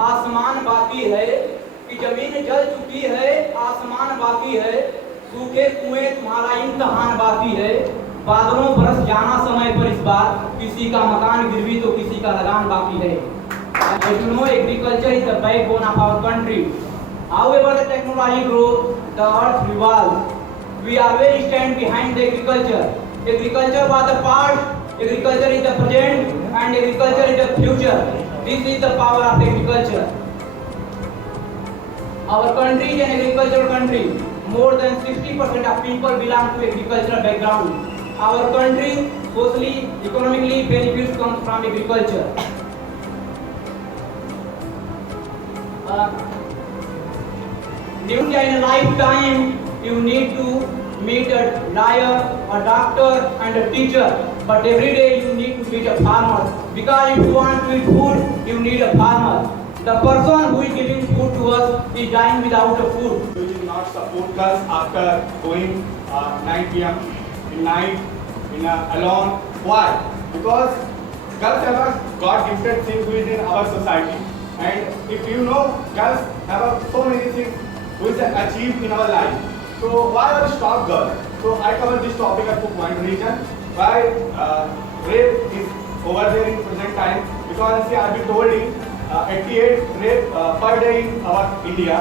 आसमान बाकी है कि जमीन जल चुकी है, आसमान बाकी है, सूखे कुएं तुम्हारा इम्तहान बाकी है, बादलों बरस जाना समय पर इस बार, किसी का मकान गिरवी तो किसी का लगान बाकी है। As you know, agriculture is the backbone of our country. However the technology grows, the earth revolves. We always stand behind the agriculture. Agriculture was the past, agriculture is the present, and agriculture is the future. This is the power of agriculture. Our country is an agricultural country. More than 60% of people belong to agricultural background. Our country, socially, economically, benefits comes from agriculture. In a lifetime, you need to meet a lawyer, a doctor, and a teacher. But every day you need to meet a farmer. Because if you want to eat food, you need a farmer. The person who is giving food to us is dying without a food. We will not support girls after going 9 p.m. in night alone. Why? Because girls have a God-gifted thing which is in our society. And if you know, girls have so many things which are achieved in our life. So why are stop girls? So I cover this topic at 2 point reason. Why rape is over there in present time? Because CRB told you 88 rape per day in our India.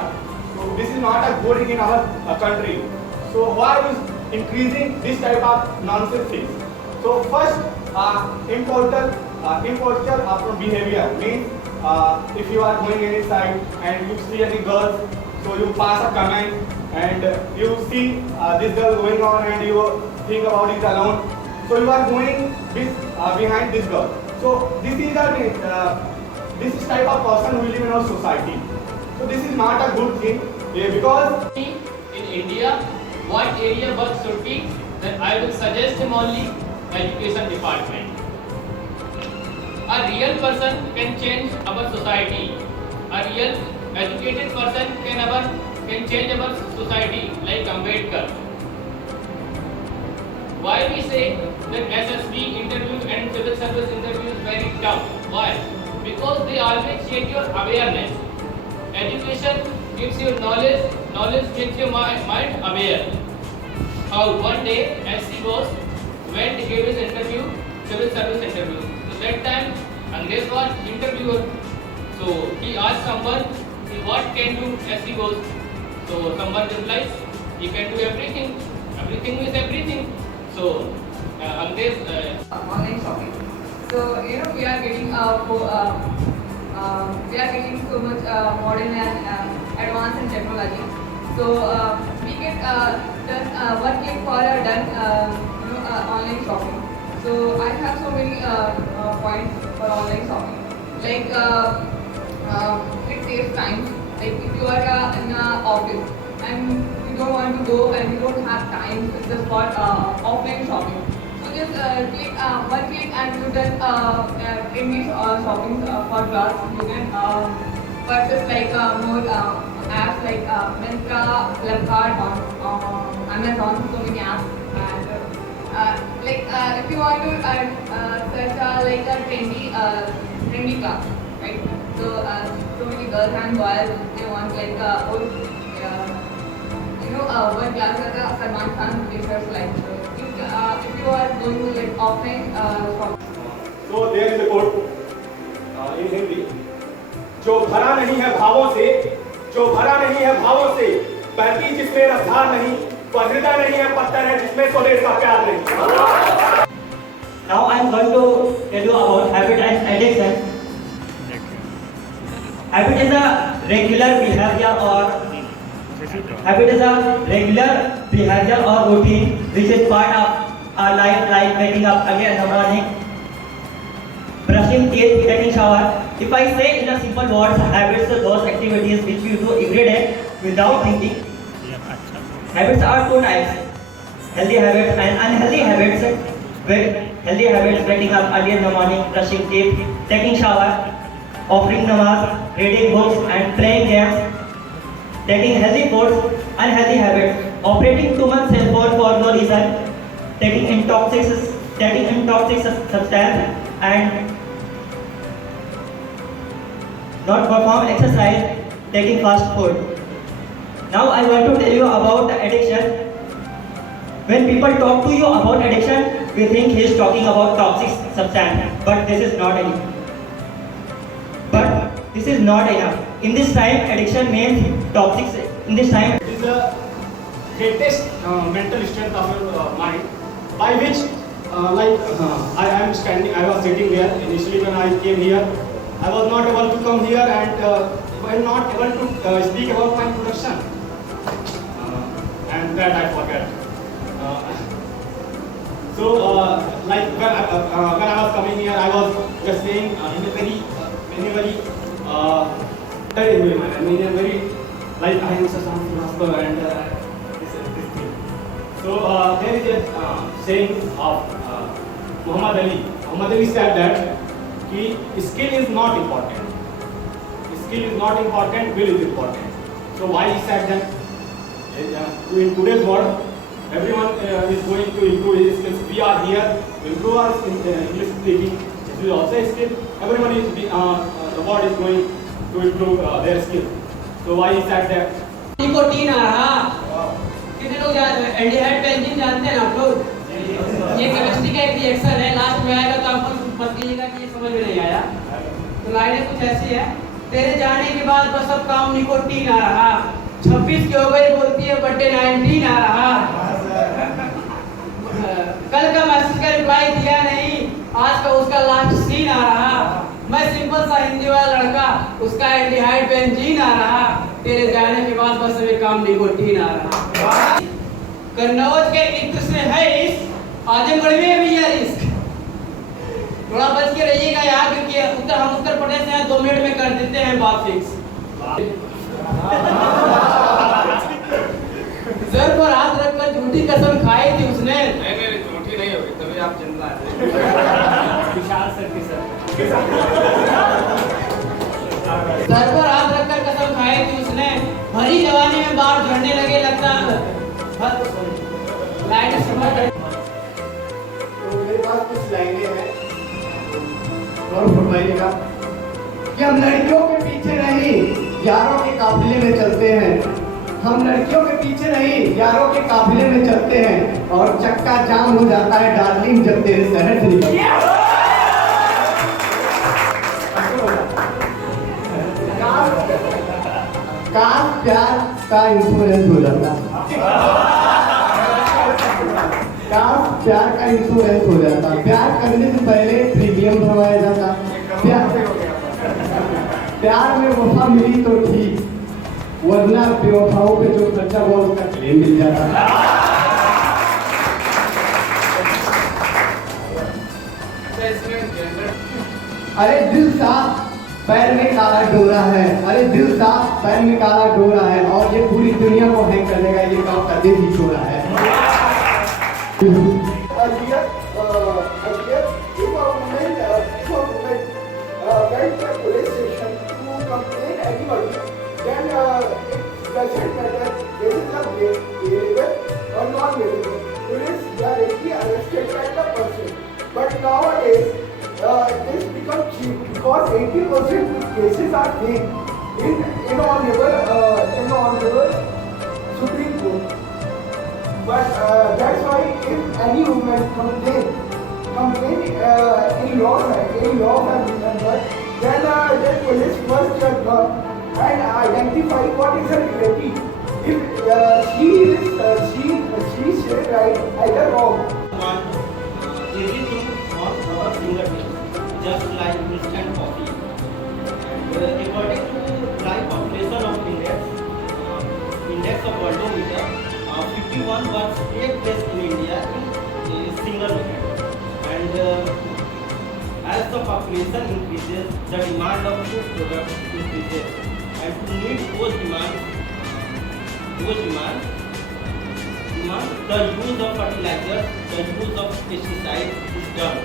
So this is not a good in our country. So why is increasing this type of nonsense things? So first, impartial after behavior means if you are going any side and you see any girls, so you pass a comment and you see this girl going on and you think about it alone. So you are going behind this girl. So this is type of person who live in our society. So this is not a good thing because in India, what area work should be, then I will suggest him only education department. A real person can change our society. A real educated person can change our society, like Ambedkar. Why we say that SSB interview and civil service interview is very tough? Why? Because they always check your awareness. Education gives you knowledge, knowledge makes your mind aware. How one day SC Bose went to give his interview, civil service interview. So that time Angrez was interviewer. So he asked someone, what can do SC Bose? So someone replies, he can do everything. Everything is everything. So Angrez online shopping. So we are getting so much modern and advanced in technology. So we get done one click for done online shopping. So I have so many points for online shopping. Like it saves time. Like if you are in an office and you don't want to go and you don't have time just for offline shopping. So just click one click and you done in these shopping for glass. You can purchase like more apps like Myntra, Flipkart, on Amazon, so many apps. And like if you want to search like a trendy car, right? So many girls and boys they want like one class at the Salman Khan research like. If you are going to like offline shopping. So there is a quote in Hindi. जो भरा नहीं है भावों से, बहती जिसमें रफ्तार नहीं, वह हृदय नहीं है पत्थर है जिसमें स्वदेश का प्यार नहीं. Now I am going to tell you about habit and addiction. Habit is a regular behavior or routine which is part of our life, like waking up again in the morning, brushing teeth, taking shower. If I say in a simple words, habits are those activities which we do every day without thinking. Habits are two types: healthy habits and unhealthy habits. Where healthy habits, waking up early in the morning, brushing teeth, taking shower, offering namaz, reading books and playing games. Taking healthy foods. Unhealthy habits, operating too much cell phone for no reason, taking intoxic substance and not perform exercise, taking fast food. Now I want to tell you about the addiction. When people talk to you about addiction, we think he is talking about toxic substance, but this is not enough. In this time, addiction means toxic. In this time, It is the greatest mental strength of your mind, by which, I am standing, I was sitting there. Initially, when I came here, I was not able to come here and was not able to speak about my production. And that I forget. Like when I was coming here, I was just saying in a very way, man. I mean, a very like I am Shashank Srivastava and this thing. So there is a saying of Muhammad Ali. Muhammad Ali said that skill is not important. Skill is not important, will is important. So why he said that? In today's world, everyone is going to improve his skills. We are here to improve our English speaking. This is also a skill. Everyone is the world is going to improve their skill. So why is that there? Nicotine आ रहा। कितने लोग aldehyde benzene जानते हैं आप लोग? ये chemistry का एक रिएक्शन है, लास्ट में आएगा तो आपको पता चलेगा कि ये समझ में नहीं आया। तो लाइनें कुछ ऐसी है, तेरे जाने के बाद बस अब काम निकोटीन आ रहा, 26 की हो गई बोलती है बर्थडे 19 आ रहा। कल का मैसेज का रिप्लाई दिया नहीं, आज का उसका लास्ट सीन आ रहा। मैं सिंपल सा हिंदी वाला लड़का, उसका एल्डिहाइड बेंजीन आ रहा, तेरे जाने के बाद बस अभी काम निकोटीन आ रहा। कन्नौज के इत्र से है इश्क, आजमगढ़ में भी है रिस्क। थोड़ा बच के रहिएगा यहाँ, क्योंकि हम उत्तर प्रदेश से 2 मिनट में कर देते हैं बात फिक्स। सर पर हाथ रखकर झूठी कसम खाई थी उसने। नहीं झूठी नहीं होगी, तभी आप जिंदा हैं। विशाल सर की सर पर हाथ रखकर कसम खाई थी उसने, भरी जवानी में बाल झड़ने लगे लगता। लाइट तो मेरे पास कुछ लाइनें हैं और फरमाइएगा कि हम लड़कियों के पीछे नहीं यारों के काफिले में चलते हैं। हम लड़कियों के पीछे नहीं यारों के काफिले में चलते हैं, और चक्का जाम हो जाता है डार्लिंग जब तेरे शहर से निकलते हैं। काश प्यार का इंश्योरेंस हो जाता, काश प्यार का इंश्योरेंस हो जाता, प्यार करने से पहले प्रीमियम भरवाया जाता, प्यार में वफा मिली तो ठीक, वरना बेवफाओं पे जो खर्चा हुआ उसका क्लेम मिल जाता। अरे दिल साफ पैर में काला डोरा है, अरे दिल साफ पैर में काला डोरा है, और ये पूरी दुनिया को हैंग करने का ये काम का देसी छोरा है। But nowadays, this becomes cheap because 80% cases are fake in honorable Supreme Court. But that's why if any woman complain in law family member, then police must and identify what is her duty. If she said right, either wrong. Everything on our fingertips, just like instant coffee. And according to life population of index of worldometer, 51 births take place in India in a single minute. And as the population increases, the demand of food products increases. And to meet those demands, the use of fertilizers, the use of pesticides is done.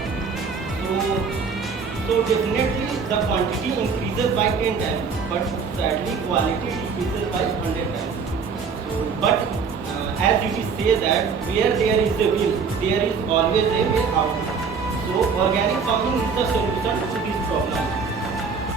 So definitely the quantity increases by 10 times, but sadly quality decreases by 100 times. But as it is said that where there is a will, there is always a way out. So organic farming is the solution to